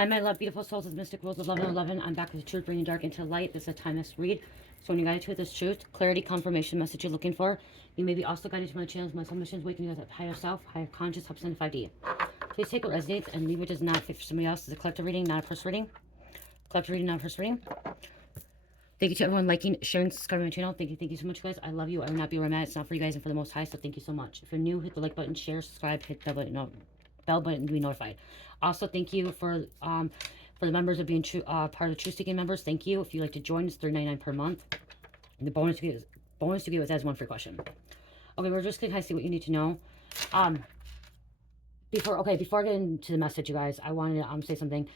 Hi, my love, beautiful souls. It's Mystic Rules of Love and 11. I'm back with the truth, bringing dark into light. This is a timeless read. So when you guide to this truth, clarity, confirmation, message you're looking for, you may be also guided to my channels, my submissions, waking you up higher self, higher conscious, helps in 5D. Please take what resonates and leave what does not fit for somebody else. It's a collective reading, not a personal reading. Collective reading, not a personal reading. Thank you to everyone liking, sharing, subscribing to my channel. Thank you so much, guys. I love you. I will not be where I'm at. It's not for you guys and for the Most High, so thank you so much. If you're new, hit the like button, share, subscribe, hit the bell button to be notified. Also, thank you for the members of being part of the True Seeking members. Thank you. If you'd like to join, it's $3.99 per month. And the bonus to get as one free question. Okay, we're just gonna kind of see what you need to know. Before I get into the message, you guys, I wanted to say something.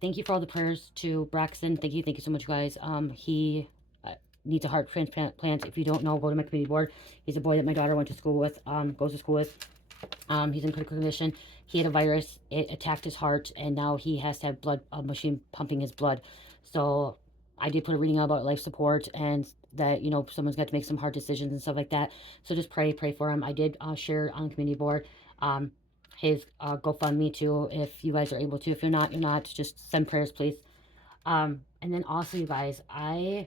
Thank you for all the prayers to Braxton. Thank you so much, guys. He needs a heart transplant. If you don't know, go to my community board. He's a boy that my daughter went to school with, goes to school with. He's in critical condition. He had a virus. It attacked his heart, and now he has to have blood, a machine pumping his blood. So I did put a reading about life support and that, you know, someone's got to make some hard decisions and stuff like that. So just pray for him. I did share on the community board his GoFundMe too, if you guys are able to. If you're not, you're not. Just send prayers, please. And then also, you guys, this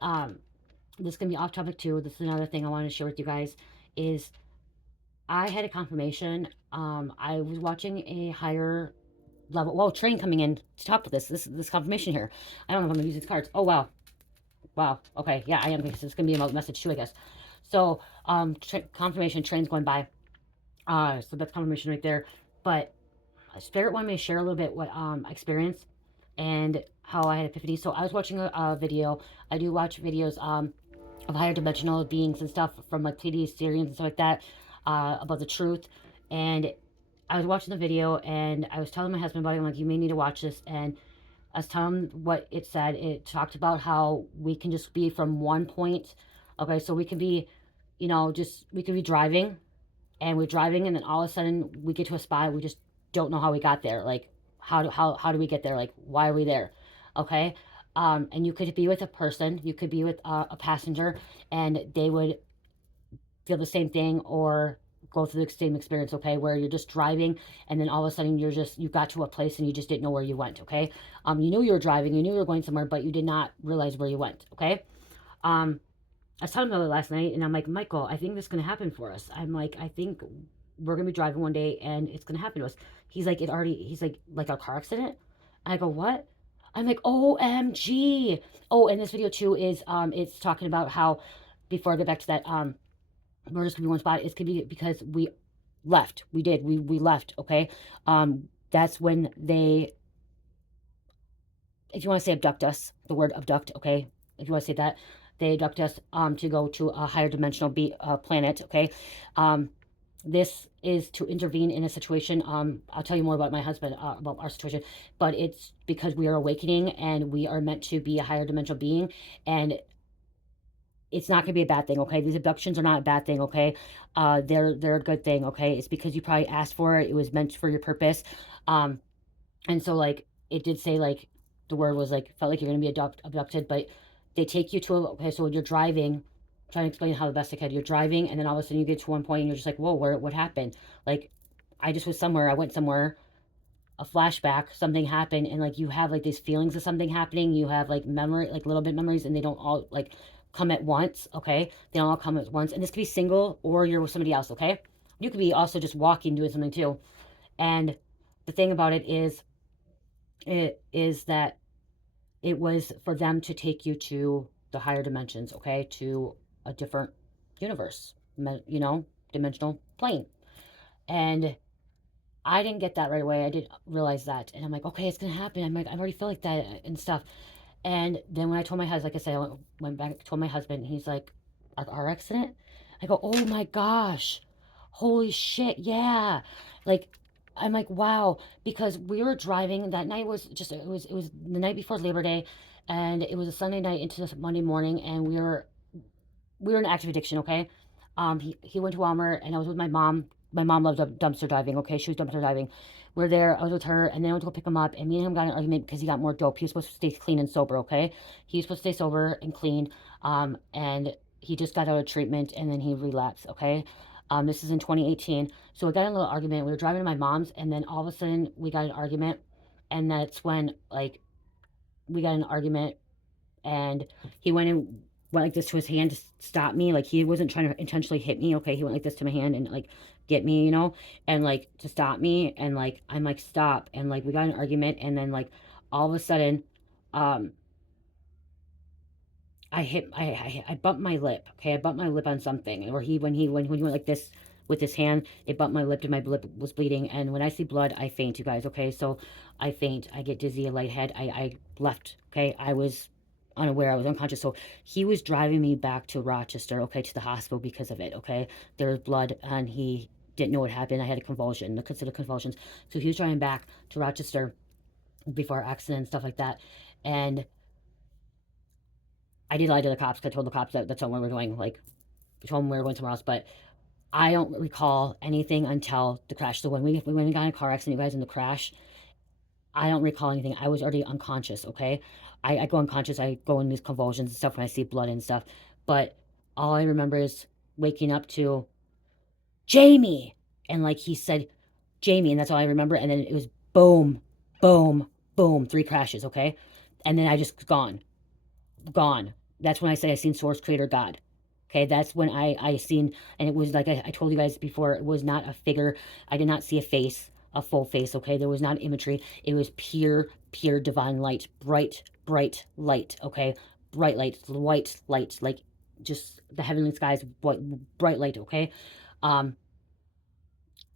is going to be off topic too. This is another thing I wanted to share with you guys is I had a confirmation. I was watching a higher level, train coming in to talk about this confirmation here. I don't know if I'm going to use these cards. Oh, wow. Okay, yeah, I am, because it's going to be a message too, I guess. So, confirmation, train's going by. So that's confirmation right there. But Spirit wanted me to share a little bit what I experienced and how I had epiphany. So I was watching a video. I do watch videos of higher dimensional beings and stuff from like Pleiades, Syrians and stuff like that, about the truth. And I was watching the video and I was telling my husband about it. I'm like, you may need to watch this. And I was telling him what it said. It talked about how we can just be from one point. Okay, so we can be, you know, we could be driving, and we're driving, and then all of a sudden we get to a spot, we just don't know how we got there. Like, how do we get there? Like, why are we there? Okay. And you could be with a person, you could be with a passenger, and they would feel the same thing or go through the same experience, okay, where you're just driving, and then all of a sudden you got to a place and you just didn't know where you went, okay. You knew you were driving, you knew you were going somewhere, but you did not realize where you went, okay. I was telling him about it last night, and I'm like, Michael, I think this is going to happen for us. I'm like, I think we're going to be driving one day, and it's going to happen to us. He's like, he's like a car accident? I go, what? I'm like, OMG. Oh, and this video, too, is, it's talking about how, before I get back to that, we're just going to be one spot. It's going to be because we left. We left, okay? That's when they, if you want to say abduct us, the word abduct, okay? If you want to say that, they abduct us to go to a higher dimensional planet, okay? This is to intervene in a situation. I'll tell you more about my husband, about our situation, but it's because we are awakening and we are meant to be a higher dimensional being, and it's not going to be a bad thing, okay? These abductions are not a bad thing, okay? They're a good thing, okay? It's because you probably asked for it. It was meant for your purpose. And so, like, it did say, like, the word was, like, felt like you're going to be abducted, but they take you to okay, so when you're driving, trying to explain how the best I could, you're driving, and then all of a sudden you get to one point and you're just like, whoa, what happened? Like, I just was somewhere, I went somewhere, a flashback, something happened, and, like, you have, like, these feelings of something happening, you have, like, memory, like, little bit memories, and they don't all, like, come at once, okay? They don't all come at once, and this could be single, or you're with somebody else, okay? You could be also just walking, doing something, too. And the thing about it is that it was for them to take you to the higher dimensions, okay? To a different universe, you know, dimensional plane. And I didn't get that right away. I didn't realize that. And I'm like, okay, it's going to happen. I'm like, I already feel like that and stuff. And then when I told my husband, like I said, I went back, told my husband, he's like, a car accident? I go, oh my gosh, holy shit, yeah. Like, I'm like, wow, because we were driving, that night was just, it was the night before Labor Day, and it was a Sunday night into this Monday morning, and we were in active addiction, okay? He went to Walmart, and I was with my mom. My mom loved dumpster diving, okay? She was dumpster diving. We're there, I was with her, and then I went to go pick him up, and me and him got in an argument because he got more dope. He was supposed to stay clean and sober, okay? He was supposed to stay sober and clean, and he just got out of treatment, and then he relapsed, okay? This is in 2018. So we got in a little argument. We were driving to my mom's, and then all of a sudden, we got an argument, And that's when, like, we got in an argument, and he went like this to his hand to stop me. Like, he wasn't trying to intentionally hit me, okay? He went like this to my hand and, like, get me, and, like, to stop me. And, like, I'm like, stop. And, like, we got in an argument, and then, like, all of a sudden, um, I bumped my lip. Okay, I bumped my lip on something. Or when he went like this with his hand, it bumped my lip, and my lip was bleeding. And when I see blood, I faint, you guys. Okay, so I faint. I get dizzy, a lighthead. I left. Okay, I was unaware. I was unconscious. So he was driving me back to Rochester. Okay, to the hospital because of it. Okay, there was blood, and he didn't know what happened. I had a convulsion, considered convulsions. So he was driving back to Rochester before our accident and stuff like that, and I did lie to the cops. 'Cause I told the cops that that's not where we're going. Like, I told them we were going somewhere else, but I don't recall anything until the crash. So when we got in a car accident, you guys, in the crash, I don't recall anything. I was already unconscious. Okay, I go unconscious. I go in these convulsions and stuff when I see blood and stuff. But all I remember is waking up to Jamie, and, like, he said Jamie, and that's all I remember. And then it was boom, boom, boom, 3 crashes. Okay, and then I just gone. That's when I say I seen Source Creator God. Okay, that's when I seen, and it was like I told you guys before, it was not a figure. I did not see a face, a full face. Okay, there was not imagery. It was pure divine light, bright light. Okay, bright light, white light, like just the heavenly skies, bright light. Okay, um,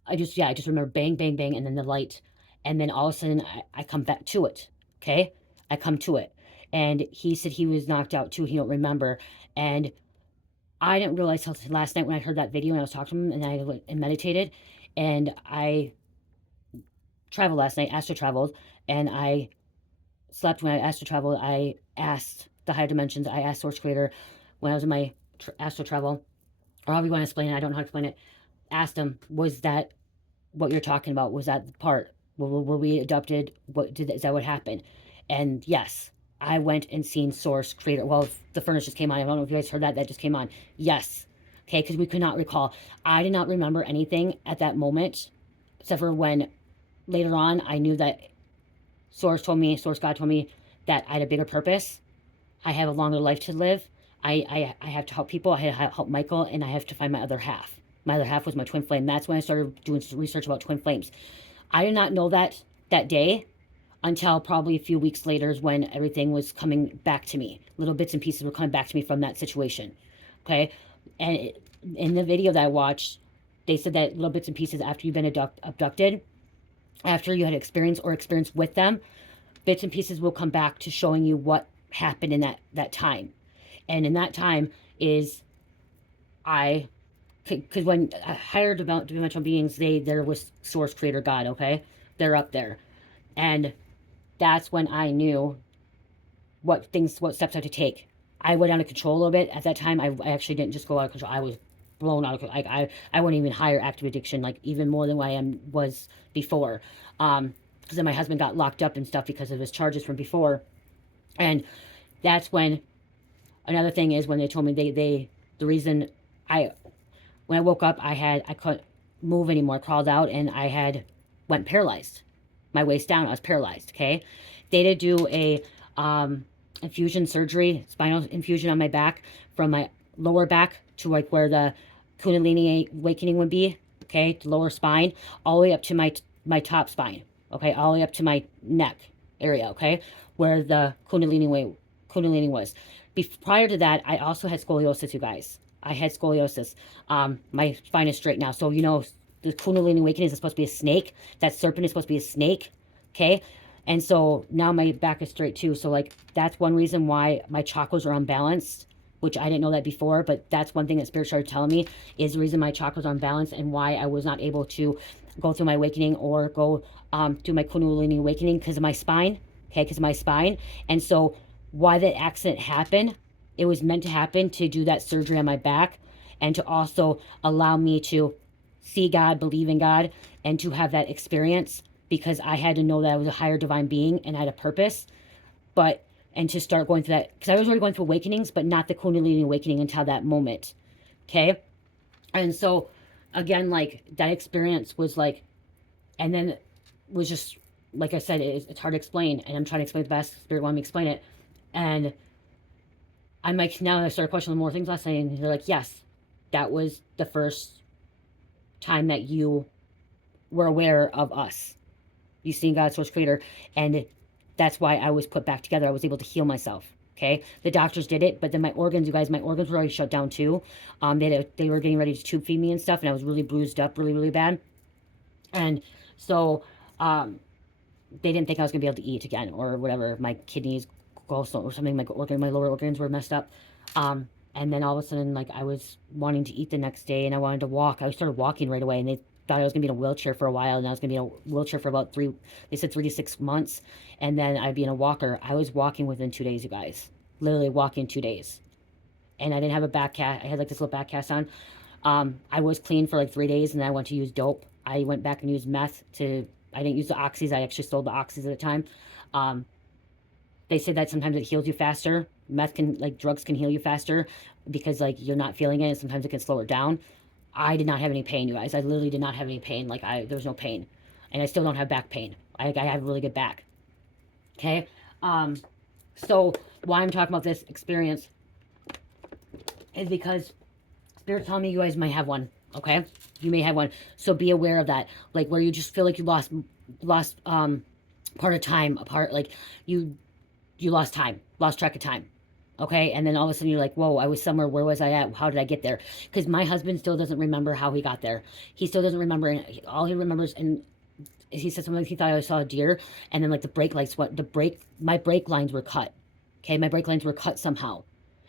I just remember bang, bang, bang, and then the light. And then all of a sudden, I come back to it. Okay. I come to it. And he said he was knocked out too. He don't remember. And I didn't realize till last night when I heard that video and I was talking to him, and I went and meditated. And I traveled last night, astro traveled, and I slept when I astro traveled. I asked the higher dimensions, I asked Source Creator when I was in my astro travel, or however you want to explain it, I don't know how to explain it. Asked him, was that what you're talking about? Was that the part? Were we adopted? Is that what happened? And yes, I went and seen Source Creator. Well, the furnace just came on. I don't know if you guys heard that. That just came on. Yes. Okay, because we could not recall. I did not remember anything at that moment, except for when later on I knew that Source God told me that I had a bigger purpose. I have a longer life to live. I have to help people. I have to help Michael, and I have to find my other half. My other half was my twin flame. That's when I started doing research about twin flames. I did not know that day until probably a few weeks later, is when everything was coming back to me. Little bits and pieces were coming back to me from that situation. Okay, and in the video that I watched, they said that little bits and pieces after you've been abducted, after you had experience with them, bits and pieces will come back to showing you what happened in that time. And in that time is because when higher dimensional beings, there was Source Creator God. Okay, they're up there, and that's when I knew what steps I had to take. I went out of control a little bit at that time. I actually didn't just go out of control. I was blown out of control. Like, I went even higher active addiction, like even more than what I was before. Because then my husband got locked up and stuff because of his charges from before, and that's when another thing is when they told me the reason I when I woke up, I couldn't move anymore. I crawled out, and went paralyzed. My waist down, I was paralyzed. Okay, they did do a infusion surgery, spinal infusion on my back, from my lower back to like where the Kundalini awakening would be. Okay, to lower spine, all the way up to my top spine. Okay, all the way up to my neck area. Okay, where the Kundalini was. Prior to that, I also had scoliosis, you guys. I had scoliosis. My spine is straight now. So, the Kundalini awakening is supposed to be a snake. That serpent is supposed to be a snake. Okay? And so now my back is straight too. So, like, that's one reason why my chakras are unbalanced, which I didn't know that before, but that's one thing that Spirit started telling me is the reason my chakras are unbalanced and why I was not able to go through my awakening or go through my Kundalini awakening because of my spine. Okay? Because of my spine. And so why that accident happened, it was meant to happen to do that surgery on my back and to also allow me to see God, believe in God, and to have that experience, because I had to know that I was a higher divine being and I had a purpose. And to start going through that, because I was already going through awakenings, but not the Kundalini awakening until that moment. Okay? And so, again, like, that experience was like, and then was just like I said, it's hard to explain, and I'm trying to explain the best. Spirit wanted me to explain it. And I'm like, now I started questioning more things last night, and they're like, yes, that was the first time that you were aware of us. You seen God, source, creator, and that's why I was put back together. I was able to heal myself. Okay, the doctors did it, but then my organs, you guys, my organs were already shut down too. They were getting ready to tube feed me and stuff, and I was really bruised up, really, really bad. And so, they didn't think I was gonna be able to eat again or whatever. My kidneys, gallstone or something. My lower organs were messed up. And then all of a sudden, like, I was wanting to eat the next day, and I wanted to walk. I started walking right away, and they thought I was gonna be in a wheelchair for a while, and I was gonna be in a wheelchair for about They said 3 to 6 months, and then I'd be in a walker. I was walking within 2 days, you guys. Literally walking 2 days, and I didn't have a back cast. I had like this little back cast on. I was clean for like 3 days, and then I went to use dope. I went back and used meth to. I didn't use the oxys. I actually sold the oxys at the time. Um, they say that sometimes it heals you faster. Meth can, like, drugs can heal you faster because, like, you're not feeling it, and sometimes it can slow it down. I did not have any pain, you guys. I literally did not have any pain. Like, there was no pain, and I still don't have back pain. I have really good back. Okay. So why I'm talking about this experience is because Spirit's telling me you guys might have one. Okay, you may have one. So be aware of that. Like, where you just feel like you lost part of time apart. Like, you lost time, lost track of time. Okay, and then all of a sudden you're like, whoa, I was somewhere. Where was I at? How did I get there? Because my husband still doesn't remember how he got there. He still doesn't remember. All he remembers, and he said something like he thought I saw a deer, and then like the brake lights, my brake lines were cut. Okay, my brake lines were cut somehow,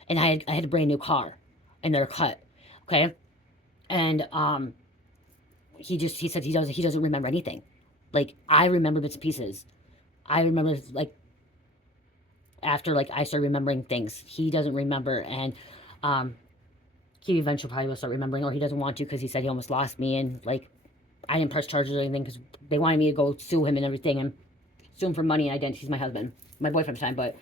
and I had a brand new car, and they're cut. Okay, and he said he doesn't remember anything. Like, I remember bits and pieces. I remember, like, after, like, I started remembering things. He doesn't remember, and he eventually probably will start remembering, or he doesn't want to because he said he almost lost me, and, like, I didn't press charges or anything because they wanted me to go sue him and everything, and sue him for money and identity. He's my husband, my boyfriend at the time, but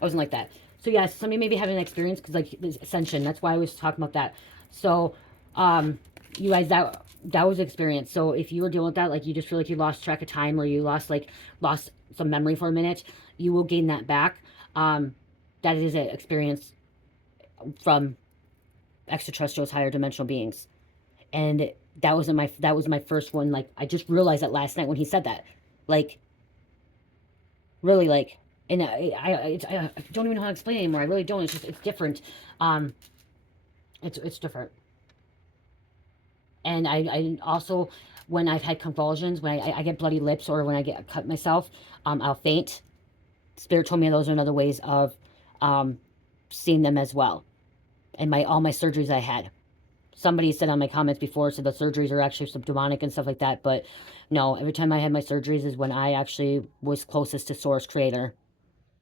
I wasn't like that. So yes, somebody maybe having an experience because, like, this ascension. That's why I was talking about that. So, you guys, that was experience. So if you were dealing with that, like, you just feel like you lost track of time, or you lost some memory for a minute, you will gain that back. That is an experience from extraterrestrials, higher dimensional beings, and that was my first one. Like, I just realized that last night when he said that, like, really, like, and I don't even know how to explain it anymore. I really don't. It's just, it's different. It's different. And I also, when I've had convulsions, when I get bloody lips, or when I get cut myself, I'll faint. Spirit told me those are another ways of seeing them as well. And all my surgeries I had. Somebody said on my comments before, said the surgeries are actually some demonic and stuff like that. But no, every time I had my surgeries is when I actually was closest to Source Creator.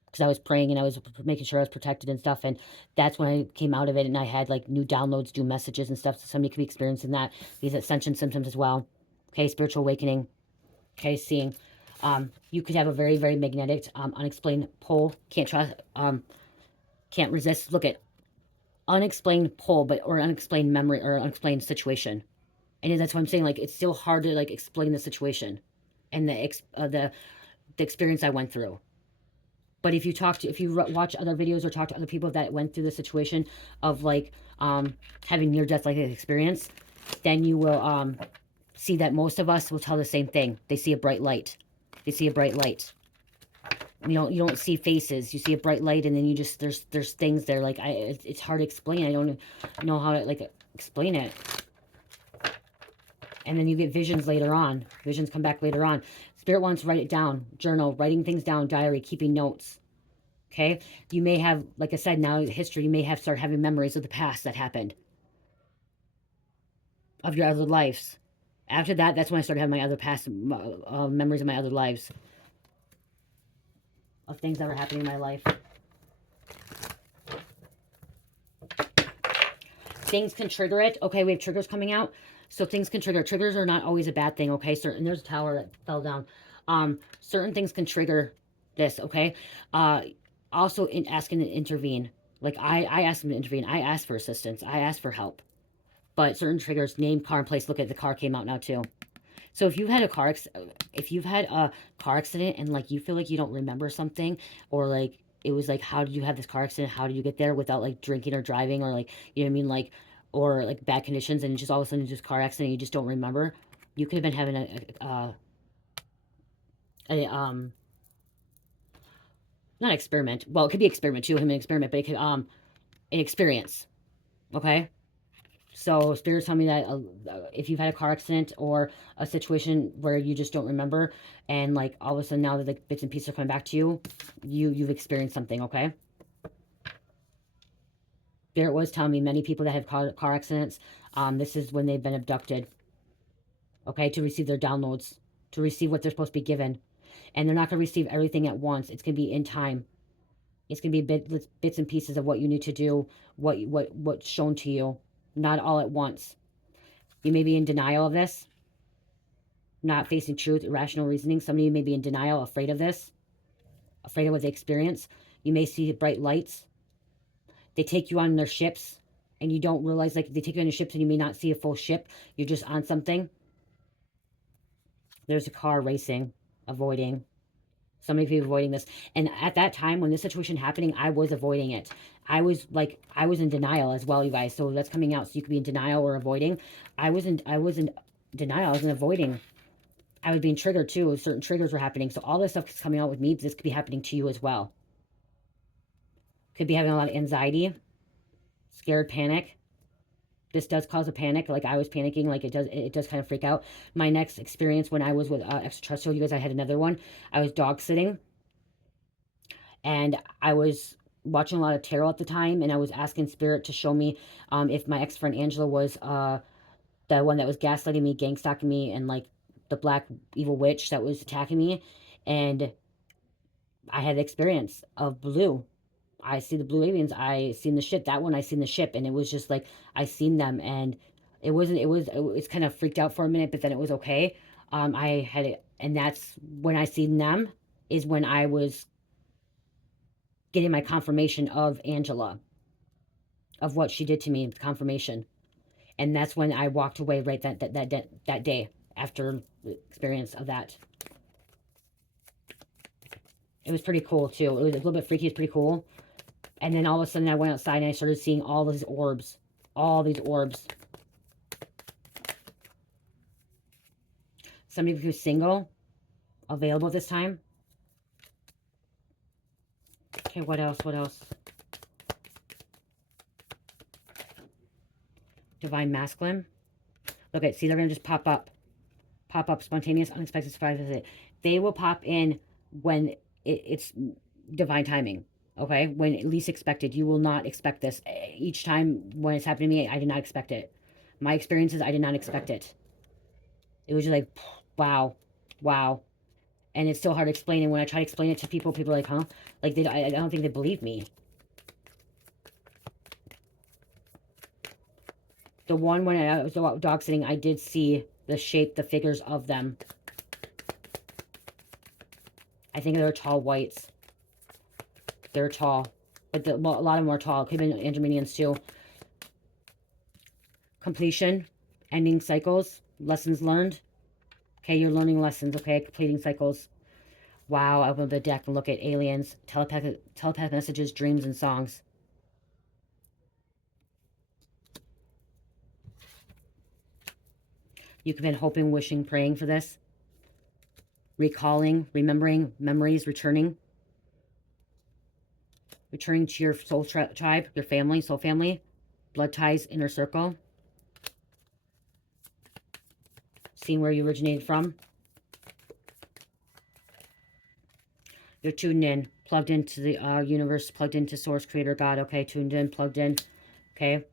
Because I was praying and I was making sure I was protected and stuff. And that's when I came out of it, and I had, like, new downloads, new messages and stuff. So somebody could be experiencing that. These ascension symptoms as well. Okay, spiritual awakening. Okay, seeing. You could have a very, very magnetic, unexplained pull. Can't trust, can't resist. Look at unexplained pull, or unexplained memory, or unexplained situation. And that's what I'm saying. Like, it's still hard to, like, explain the situation and the experience I went through. But if you watch other videos or talk to other people that went through the situation of, like, having near-death like experience, then you will see that most of us will tell the same thing. They see a bright light. They see a bright light. You don't see faces. You see a bright light, and then you just, there's things there. Like, it's hard to explain. I don't know how to, like, explain it. And then you get visions later on. Visions come back later on. Spirit wants to write it down. Journal, writing things down, diary, keeping notes. Okay? You may have, like I said, now history, you may have started having memories of the past that happened. Of your other lives. After that, that's when I started having my other past memories of my other lives. Of things that were happening in my life. Things can trigger it. Okay, we have triggers coming out. So things can trigger. Triggers are not always a bad thing, okay? And there's a tower that fell down. Certain things can trigger this, okay? Also, in asking to intervene. Like, I asked them to intervene. I asked for assistance. I asked for help. But certain triggers, name, car, and place. Look at the car came out now, too. So if you've had a car accident and like you feel like you don't remember something, or like it was like, how did you have this car accident? How did you get there without like drinking or driving, or like, you know what I mean, like, or like bad conditions, and just all of a sudden just car accident, you just don't remember. You could have been having a not experiment. Well, it could be experiment too, him an experiment, but it could an experience. Okay. So spirits tell me that if you've had a car accident or a situation where you just don't remember, and like all of a sudden now that like bits and pieces are coming back to you, you've experienced something. Okay. Spirit was telling me many people that have car accidents, this is when they've been abducted. Okay, to receive their downloads, to receive what they're supposed to be given, and they're not going to receive everything at once. It's going to be in time. It's going to be bits and pieces of what you need to do, what's shown to you, not all at once. You may be in denial of this, not facing truth, irrational reasoning. Some of you may be in denial, afraid of this, afraid of what they experience. You may see bright lights. They take you on their ships, and you don't realize, like, they take you on your ships and you may not see a full ship. You're just on something. There's a car racing, avoiding. So many people avoiding this. And at that time, when this situation happening, I was avoiding it. I was in denial as well, you guys. So that's coming out. So you could be in denial or avoiding. I was in denial. I was in avoiding. I was being triggered too. Certain triggers were happening. So all this stuff is coming out with me. This could be happening to you as well. Could be having a lot of anxiety, scared, panic. This does cause a panic. Like I was panicking. Like it does kind of freak out. My next experience when I was with extraterrestrial, you guys, I had another one. I was dog sitting, and I was watching a lot of tarot at the time, and I was asking spirit to show me if my ex-friend Angela was the one that was gaslighting me, gang stalking me, and like the black evil witch that was attacking me. And I had the experience of blue. I see the blue aliens. I seen the ship. That one I seen the ship, and it was just like I seen them, and it wasn't. It's kind of freaked out for a minute, but then it was okay. I had it, and that's when I seen them is when I was getting my confirmation of Angela, of what she did to me, confirmation, and that's when I walked away right that day after the experience of that. It was pretty cool too. It was a little bit freaky. It's pretty cool. And then all of a sudden I went outside and I started seeing all these orbs. All these orbs. Somebody who's single, available this time. Okay, what else? What else? Divine masculine. Look at, see, they're going to just pop up. Pop up, spontaneous, unexpected surprises. They will pop in when it's divine timing. Okay, when least expected. You will not expect this. Each time when it's happened to me, I did not expect it. My experiences, I did not expect it. It was just like, wow, wow. And it's still hard to explain. And when I try to explain it to people, people are like, huh? Like, I don't think they believe me. The one when I was dog sitting, I did see the shape, the figures of them. I think they're tall whites. They're tall. But a lot of them are tall. Could have been Andromedians too. Completion. Ending cycles. Lessons learned. Okay, you're learning lessons. Okay, completing cycles. Wow, I open up the deck and look at aliens. Telepathic messages, dreams, and songs. You could have been hoping, wishing, praying for this. Recalling, remembering, memories, returning. Returning to your soul tribe, your family, soul family. Blood ties, inner circle. Seeing where you originated from. You're tuned in, plugged into the universe, plugged into source, creator, God. Okay, tuned in, plugged in. Okay.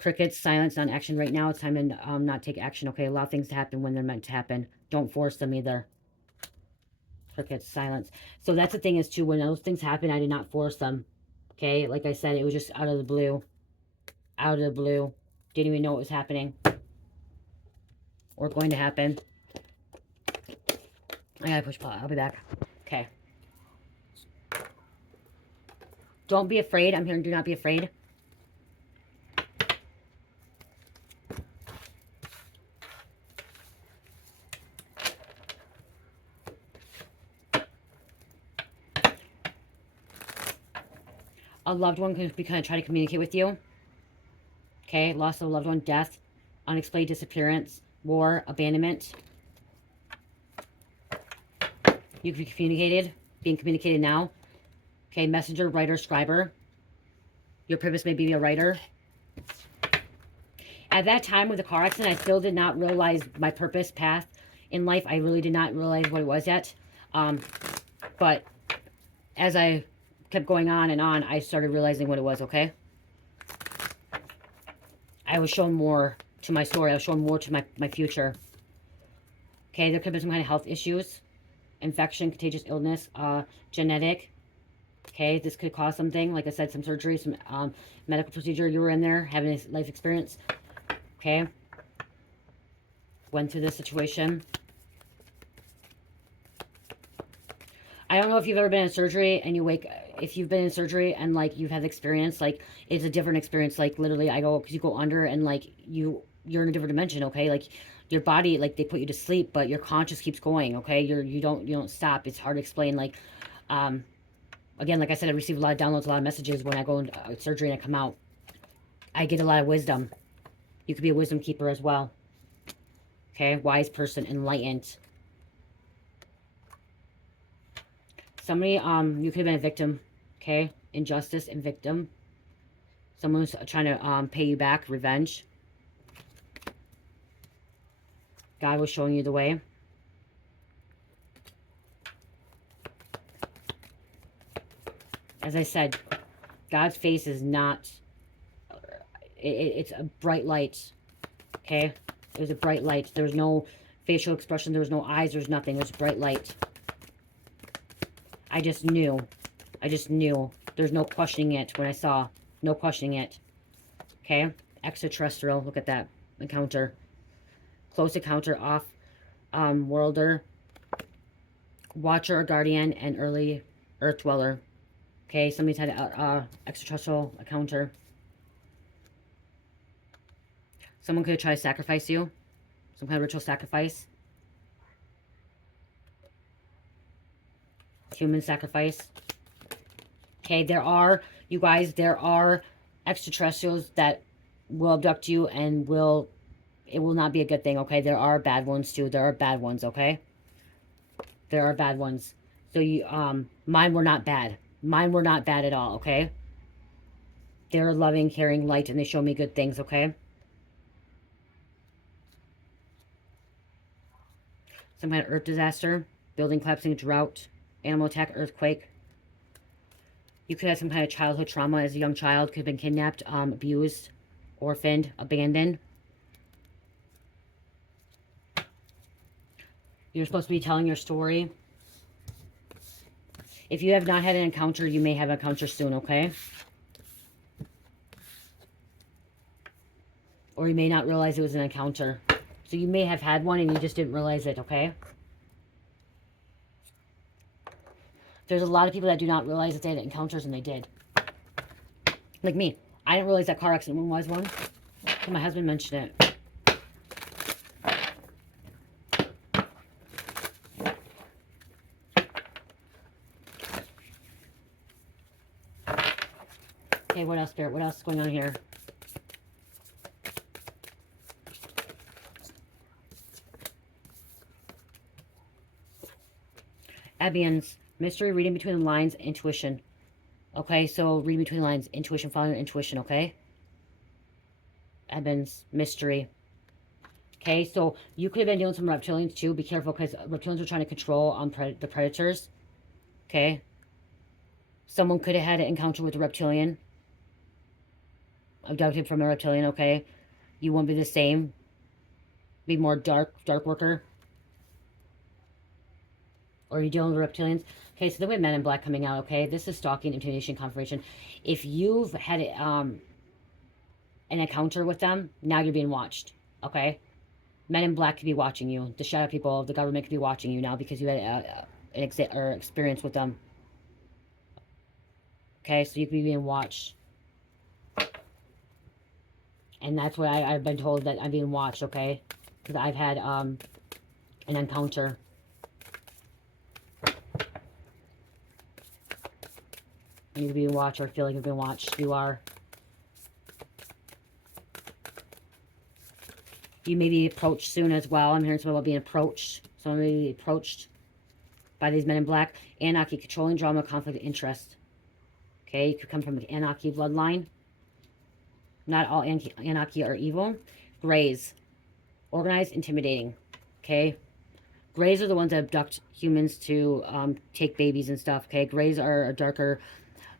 Crickets, silence, on action right now. It's time to not take action. Okay, allow things to happen when they're meant to happen. Don't force them either. Crickets, silence. So that's the thing is too, when those things happen, I did not force them. Okay, like I said, it was just out of the blue. Out of the blue. Didn't even know what was happening. Or going to happen. I gotta push pause. I'll be back. Okay. Don't be afraid. I'm here. Do not be afraid. A loved one could be kind of trying to communicate with you. Okay, loss of a loved one, death, unexplained disappearance, war, abandonment. You could be communicated, being communicated now. Okay, messenger, writer, scriber. Your purpose may be a writer. At that time with the car accident, I still did not realize my purpose path in life. I really did not realize what it was yet. But as I kept going on and on, I started realizing what it was, okay? I was shown more to my story. I was shown more to my future. Okay, there could be some kind of health issues. Infection, contagious illness, genetic. Okay, this could cause something. Like I said, some surgery, some medical procedure. You were in there, having a life experience. Okay. Went through this situation. I don't know if you've ever been in surgery and you wake, if you've been in surgery and like you've had experience, like it's a different experience. Like literally because you go under and like you're in a different dimension. Okay. Like your body, like they put you to sleep, but your conscious keeps going. Okay. You don't stop. It's hard to explain. Like, again, like I said, I receive a lot of downloads, a lot of messages when I go into surgery and I come out. I get a lot of wisdom. You could be a wisdom keeper as well. Okay, wise person, enlightened. Somebody, you could have been a victim. Okay, injustice and victim. Someone's trying to pay you back, revenge. God was showing you the way. As I said, God's face is not, it's a bright light, okay? It was a bright light. There was no facial expression. There was no eyes. There was nothing. It was bright light. I just knew. I just knew. There's no questioning it when I saw. No questioning it. Okay? Extraterrestrial. Look at that. Encounter. Close encounter. Off. Worlder. Watcher or guardian. And early earth dweller. Okay? Somebody's had an extraterrestrial encounter. Someone could try to sacrifice you. Some kind of ritual sacrifice. Human sacrifice. Okay, there are, you guys, there are extraterrestrials that will abduct you and it will not be a good thing, okay? There are bad ones too. There are bad ones, okay? There are bad ones. So mine were not bad. Mine were not bad at all, okay? They're loving, caring, light, and they show me good things, okay? Some kind of earth disaster, building collapsing, drought, animal attack, earthquake. You could have some kind of childhood trauma as a young child. Could have been kidnapped, abused, orphaned, abandoned. You're supposed to be telling your story. If you have not had an encounter, you may have an encounter soon, okay? Or you may not realize it was an encounter. So you may have had one and you just didn't realize it, okay? There's a lot of people that do not realize that they had encounters and they did. Like me. I didn't realize that car accident was one. My husband mentioned it. Okay, what else, Spirit? What else is going on here? Abians. Mystery, reading between the lines, intuition. Okay, so reading between the lines, intuition, following your intuition, okay? Evans, mystery. Okay, so you could have been dealing with some reptilians too. Be careful because reptilians are trying to control the predators. Okay? Someone could have had an encounter with a reptilian. Abducted from a reptilian, okay? You won't be the same. Be more dark worker. Or are you dealing with reptilians? Okay, so then we have Men in Black coming out, okay? This is stalking, intimidation, confirmation. If you've had an encounter with them, now you're being watched, okay? Men in Black could be watching you. The shadow people of the government could be watching you now because you had an experience with them. Okay, so you could be being watched. And that's what I've been told, that I'm being watched, okay? Because I've had an encounter. You're being watched or feel like you're being watched. You are. You may be approached soon as well. I'm hearing something about being approached. Someone may be approached by these men in black. Anarchy, controlling drama, conflict, interest. Okay, you could come from the Anarchy bloodline. Not all Anarchy are evil. Grays, organized, intimidating. Okay, Grays are the ones that abduct humans to take babies and stuff. Okay, Grays are a darker.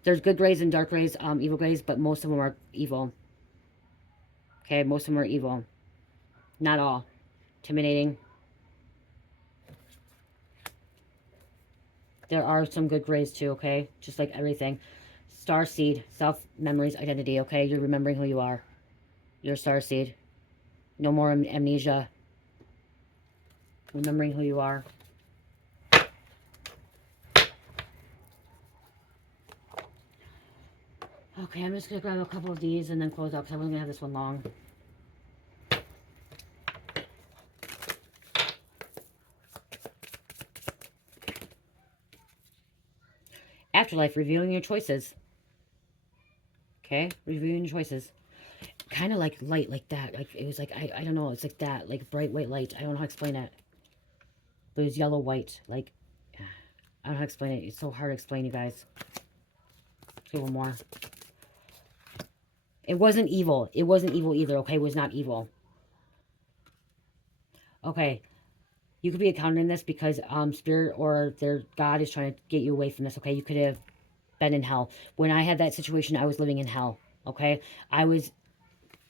There's good Grays and dark Grays, evil Grays, but most of them are evil. Okay, most of them are evil. Not all. Intimidating. There are some good Grays too, okay? Just like everything. Star seed, self, memories, identity, okay? You're remembering who you are. You're a star seed. No more amnesia. Remembering who you are. Okay, I'm just going to grab a couple of these and then close out because I wasn't going to have this one long. Afterlife, reviewing your choices. Okay, reviewing your choices. Kind of like light, like that. Like it was like, I don't know, it's like that, like bright white light. I don't know how to explain it. But it was yellow white. Like, I don't know how to explain it. It's so hard to explain, you guys. Let's do one more. It wasn't evil. It wasn't evil either, okay? It was not evil. Okay. You could be encountering this because spirit or their God is trying to get you away from this, okay? You could have been in hell. When I had that situation, I was living in hell, okay? I was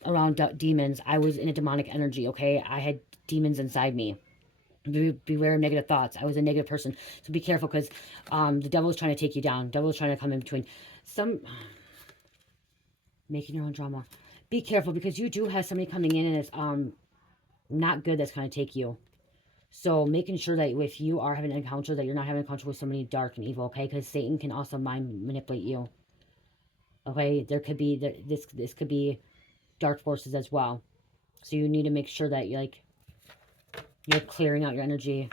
around demons. I was in a demonic energy, okay? I had demons inside me. Beware of negative thoughts. I was a negative person. So be careful because the devil is trying to take you down. The devil is trying to come in between. Making your own drama. Be careful because you do have somebody coming in and it's not good that's going to take you. So making sure that if you are having an encounter, that you're not having an encounter with somebody dark and evil, okay? Because Satan can also mind manipulate you. Okay? There could be, this could be dark forces as well. So you need to make sure that you're clearing out your energy.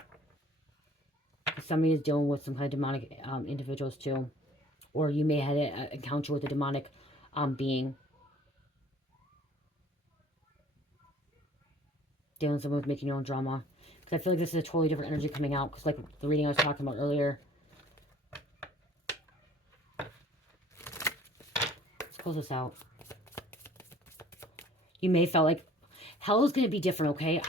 Somebody is dealing with some kind of demonic individuals too. Or you may have an encounter with a demonic being. Dealing with someone with making your own drama. Because I feel like this is a totally different energy coming out. Because like the reading I was talking about earlier. Let's close this out. You may feel like hell is going to be different, okay?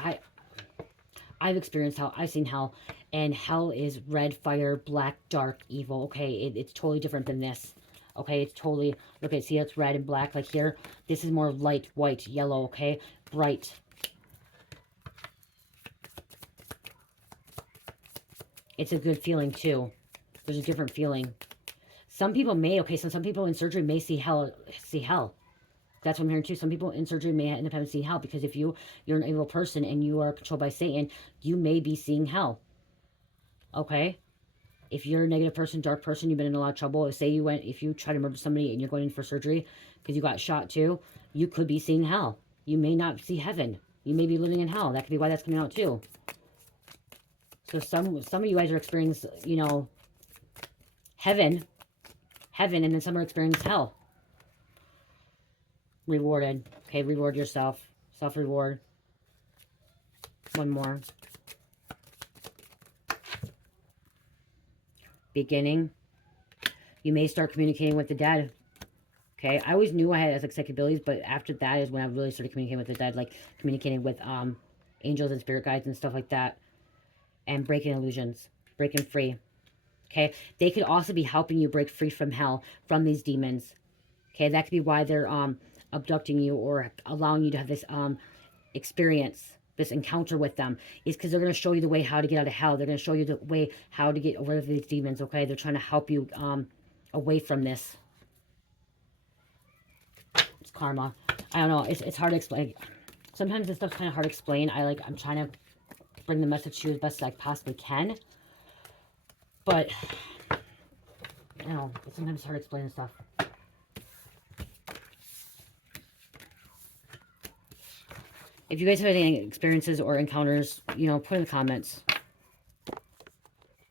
I've experienced hell. I've seen hell. And hell is red, fire, black, dark, evil, okay? It's totally different than this. Okay, it's totally... Look at, see, it's red and black. Like here, this is more light, white, yellow, okay? Bright. It's a good feeling, too. There's a different feeling. Some people may, okay, so some people in surgery may see hell. That's what I'm hearing, too. Some people in surgery may end up having seen hell because if you're an evil person and you are controlled by Satan, you may be seeing hell. Okay? If you're a negative person, dark person, you've been in a lot of trouble. Say if you try to murder somebody and you're going in for surgery because you got shot, too, you could be seeing hell. You may not see heaven. You may be living in hell. That could be why that's coming out, too. So some of you guys are experiencing, heaven, and then some are experiencing hell. Rewarded. Okay, reward yourself. Self-reward. One more. Beginning. You may start communicating with the dead. Okay, I always knew I had psychic abilities, but after that is when I really started communicating with the dead, like communicating with angels and spirit guides and stuff like that. And breaking illusions, breaking free. Okay, they could also be helping you break free from hell, from these demons. Okay, that could be why they're abducting you or allowing you to have this experience, this encounter with them, is because they're going to show you the way how to get out of hell. They're going to show you the way how to get rid of these demons. Okay, they're trying to help you away from this. It's karma. I don't know. It's hard to explain. Sometimes this stuff's kind of hard to explain. I'm trying to bring the message to you as best as I possibly can. But, sometimes it's hard to explain this stuff. If you guys have any experiences or encounters, put in the comments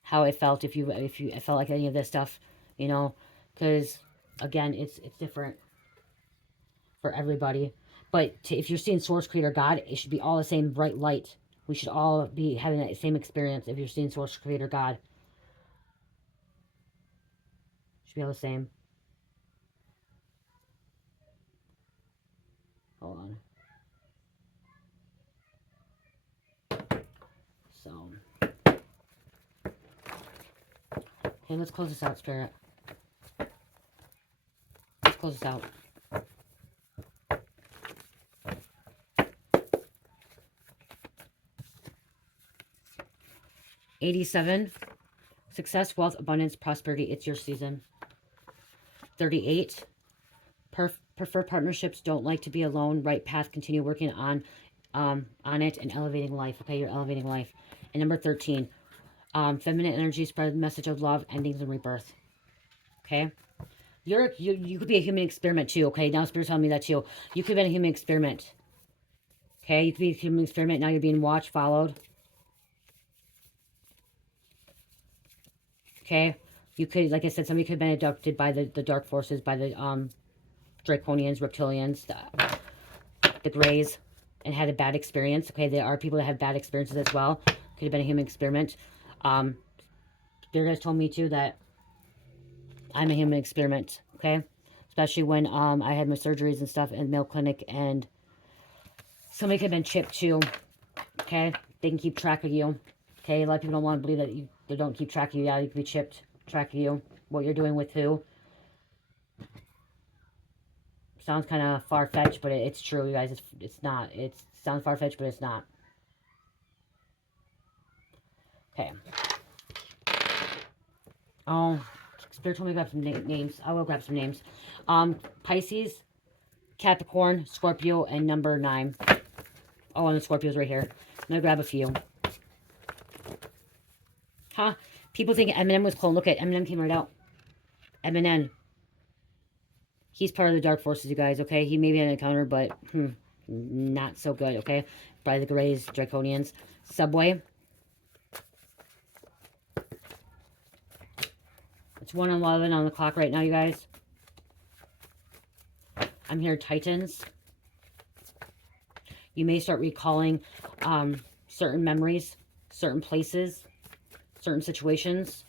how it felt. If you felt like any of this stuff, because, again, it's different for everybody. But if you're seeing Source, Creator, God, it should be all the same bright light. We should all be having that same experience if you're seeing Source, Creator, God. Should be all the same. Hold on. So, hey, let's close this out, Spirit. Let's close this out. $87. Success, wealth, abundance, prosperity. It's your season. $38. Prefer partnerships. Don't like to be alone. Right path. Continue working on it and elevating life. Okay, you're elevating life. And number 13. Feminine energy. Spread the message of love, endings, and rebirth. Okay. You could be a human experiment too. Okay. Now Spirit's telling me that too. You could be a human experiment. Okay. You could be a human experiment. Now you're being watched, followed. Okay. You could, like I said, somebody could have been abducted by the dark forces, by the draconians, reptilians, the greys, and had a bad experience. Okay, there are people that have bad experiences as well. Could have been a human experiment. Spirit guys told me too that I'm a human experiment. Okay, especially when I had my surgeries and stuff in the Mayo Clinic, and somebody could have been chipped too. Okay, they can keep track of you. Okay, a lot of people don't want to believe that they don't keep track of you. Yeah, you can be chipped, track of you, what you're doing with who. Sounds kind of far-fetched, but it's true, you guys. It's not. It sounds far-fetched, but it's not. Okay. Oh, Spirit told me to grab some names. I will grab some names. Pisces, Capricorn, Scorpio, and number 9. Oh, and the Scorpio's right here. I'm going to grab a few. Huh? People think Eminem was clone. Look at Eminem came right out. Eminem. He's part of the dark forces, you guys, okay? He may be an encounter, but not so good, okay? By the Greys, Draconians. Subway. It's 1:11 on the clock right now, you guys. I'm here, Titans. You may start recalling certain memories, certain places, certain situations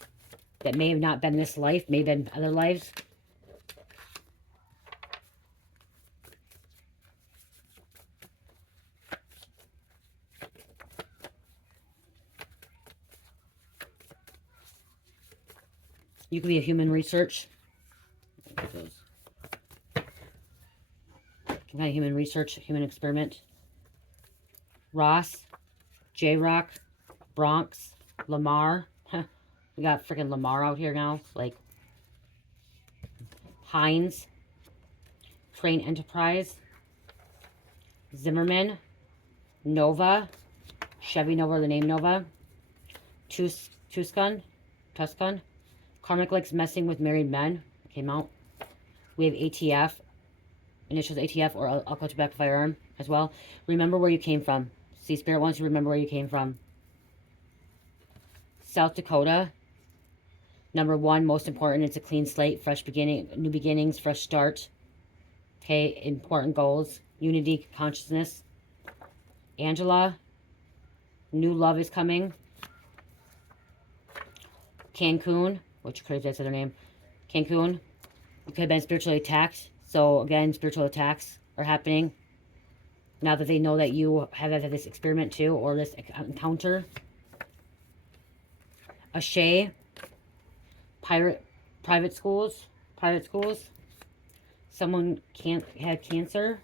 that may have not been this life, may have been other lives. You could be a human research. Some kind of human research, human experiment. Ross, J-Rock, Bronx, Lamar. We got freaking Lamar out here now. Like, Heinz, Crane Enterprise, Zimmerman, Nova, Chevy Nova, the name Nova, Tuscan, Karmic likes messing with married men. Came out. We have ATF, initials ATF, or alcohol, tobacco, firearm as well. Remember where you came from. See, Spirit wants you to remember where you came from. South Dakota. Number 1, most important, it's a clean slate, fresh beginning, new beginnings, fresh start. Okay, important goals, unity, consciousness. Angela, new love is coming. Cancun, which crazy I said their name. Cancun, you could have been spiritually attacked. So again, spiritual attacks are happening. Now that they know that you have had this experiment too, or this encounter. Ashay, private schools. Someone had cancer.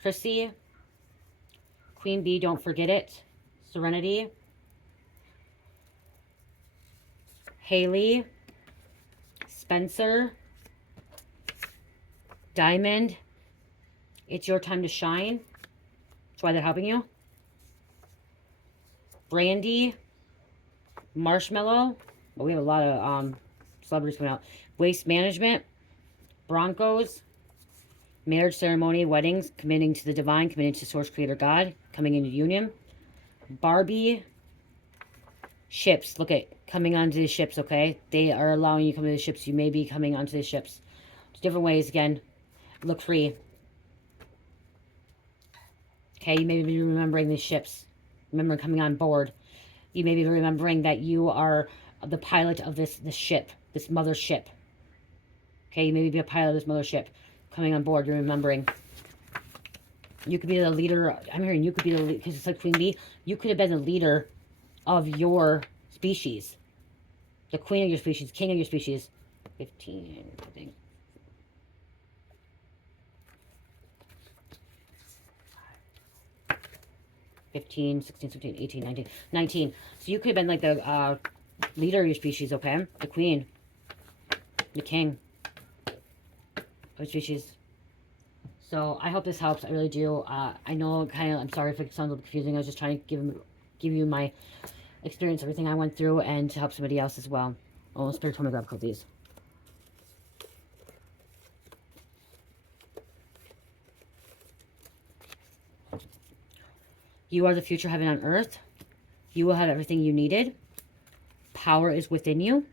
Chrissy, Queen Bee, don't forget it. Serenity. Haley, Spencer, Diamond, it's your time to shine. That's why they're helping you. Brandy, Marshmallow. Well, we have a lot of celebrities coming out. Waste Management, Broncos, Marriage Ceremony, Weddings, Committing to the Divine, Committing to Source Creator God, Coming into Union. Barbie, Ships. Look at coming onto the ships, okay? They are allowing you to come to the ships. You may be coming onto the ships. Different ways, again. Look free. Okay, you may be remembering these ships. Remember coming on board. You may be remembering that you are the pilot of this ship, this mothership. Okay, you may be a pilot of this mothership. Coming on board, you're remembering. You could be the leader. I'm hearing you could be the leader, because it's like Queen Bee. You could have been the leader of your species. The queen of your species, king of your species. 15, I think. 15, 16, 17, 18, 19, 19. So you could have been like the leader of your species, okay? The queen. The king of your species. So I hope this helps. I really do. I know I'm sorry if it sounds a little confusing. I was just trying to give you my experience, everything I went through, and to help somebody else as well. Oh, Spirit told me to grab a couple of these. You are the future heaven on earth. You will have everything you needed. Power is within you.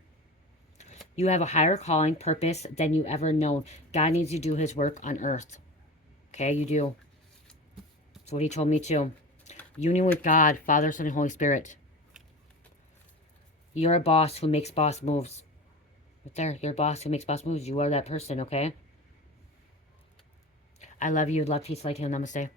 You have a higher calling, purpose than you ever known. God needs you to do his work on earth. Okay, you do. That's what he told me too. Union with God, Father, Son, and Holy Spirit. You're a boss who makes boss moves. Right there, you're a boss who makes boss moves. You are that person, okay? I love you. Love, peace, light, heal, namaste.